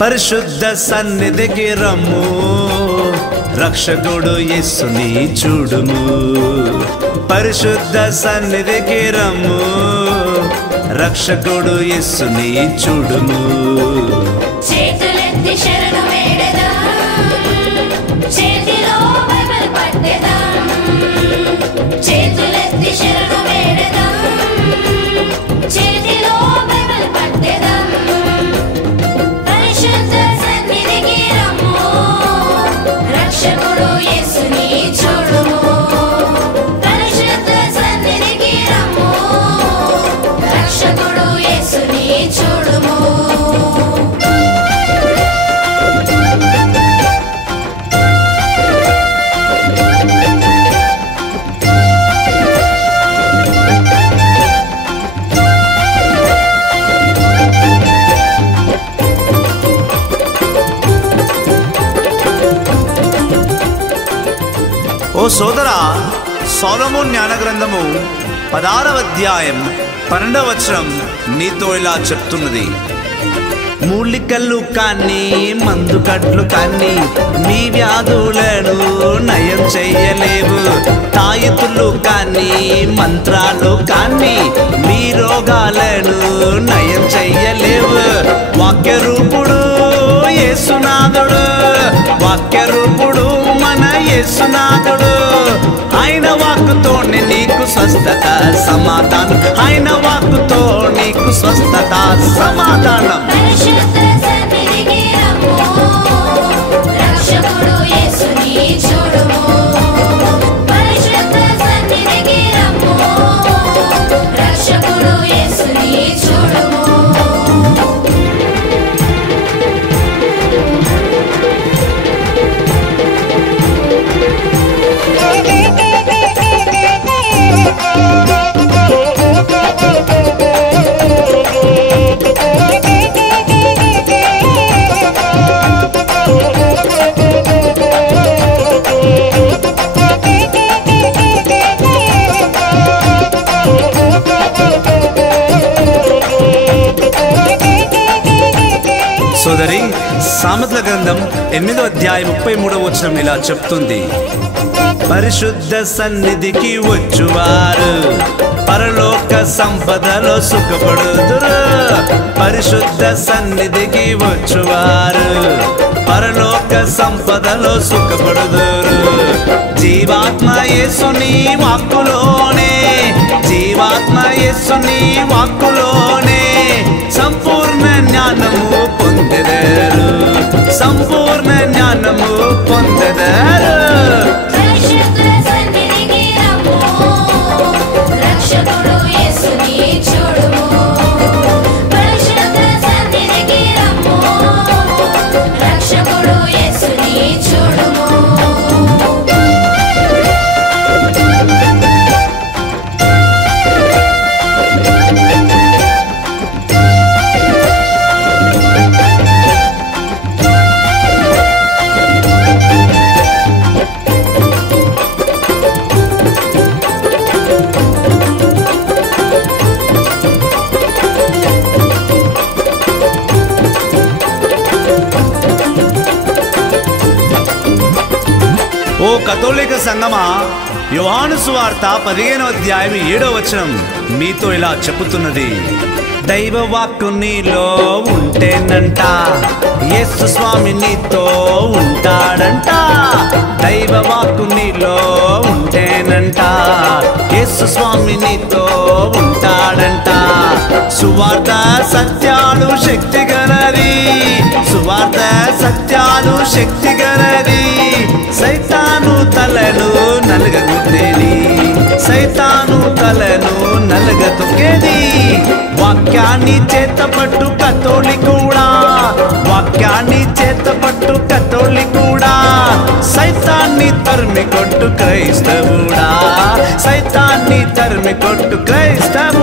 పరిశుద్ధ సన్నిధికి రమ్ము, రక్షకుడు యేసుని చూడుము. పరిశుద్ధ సన్నిధికి రమ్ము, రక్షకుడు యేసుని చూడుము. చేతులెత్తి శరణు వేడెదాం, చేతిలో బైబిల్ పట్టెదాం. చేతులెత్తి శరణు వేడెదాం, చేతిలో బైబిల్ పట్టెదాం. పరిశుద్ధ సన్నిధికి రమ్ము, రక్షకుడు యేసుని చూడుము. పరిశుద్ధ సన్నిధికి రమ్ము, రక్షకుడు యేసుని చూడుము. ఓ సోదరా, సొలొమోను జ్ఞాన గ్రంథము 16వ అధ్యాయం 12వ వచనం నీతో ఇలా చెప్తున్నది. మూలికలు కానీ మందు కట్లు కానీ మీ వ్యాధులను నయం చెయ్యలేవు. తాయితులు కానీ మంత్రాలు కానీ మీ రోగాలను నయం చెయ్యలేవు. వాక్యరూపుడు యేసునాథుడు, వాక్యరూపుడు మన యేసునాథుడు. ఆయన వాక్కుతోనే నీకు స్వస్థత సమాధానం, ఆయన వాక్కుతో నీకు స్వస్థత సమాధానం. పరిశుద్ధ సన్నిధికి రమ్ము, రక్షకుడు యేసుని చూడుము. పరిశుద్ధ సన్నిధికి రమ్ము, రక్షకుడు యేసుని చూడుము. సోదరి, సామెతల గ్రంథం 8వ అధ్యాయం 33వ వచనం ఇలా చెప్తుంది. పరిశుద్ధ సన్నిధికి వచ్చువారు పరలోక సంపదలో సుఖపడుదురు. పరిశుద్ధ సన్నిధికి వచ్చువారు పరలోక సంపదలో సుఖపడుదురు. జీవాత్మ యేసుని వాక్కులోనే, జీవాత్మ యేసుని వాక్కులోనే సంపూర్ణ జ్ఞానము పొందెదరు, సంపూర్ణ జ్ఞానము పొందెదరు. పరిశుద్ధ సన్నిధికి రమ్ము, రక్షకుడు యేసుని చూడుము. పరిశుద్ధ సన్నిధికి రమ్ము, రక్షకుడు యేసుని చూడుము. ఓ కథోలిక సంగమా, యోహాను సువార్త 15వ అధ్యాయం 7వ వచనం మీతో ఇలా చెప్పుతున్నది. దైవ వాక్కు నీలో ఉంటేనంట, యేసు స్వామి నీతో ఉంటాడంట. దైవ వాక్కు నీలో ఉంటేనంట, యేసు స్వామి నీతో ఉంటాడంట. సువార్త సత్యాలు శక్తి గలది, సువార్త సత్యాలు శక్తి గలది. సైతాను తలను నలగగొట్టేది, సైతాను తలను నలగతొక్కేది. వాక్యాన్ని చేతపట్టు కథోలికుడా, వాక్యాన్ని చేతపట్టు కథోలికుడా. సైతాన్ని తరిమి కొట్టు క్రైస్తవుడా, సైతాన్ని తరిమి కొట్టు క్రైస్తవుడా.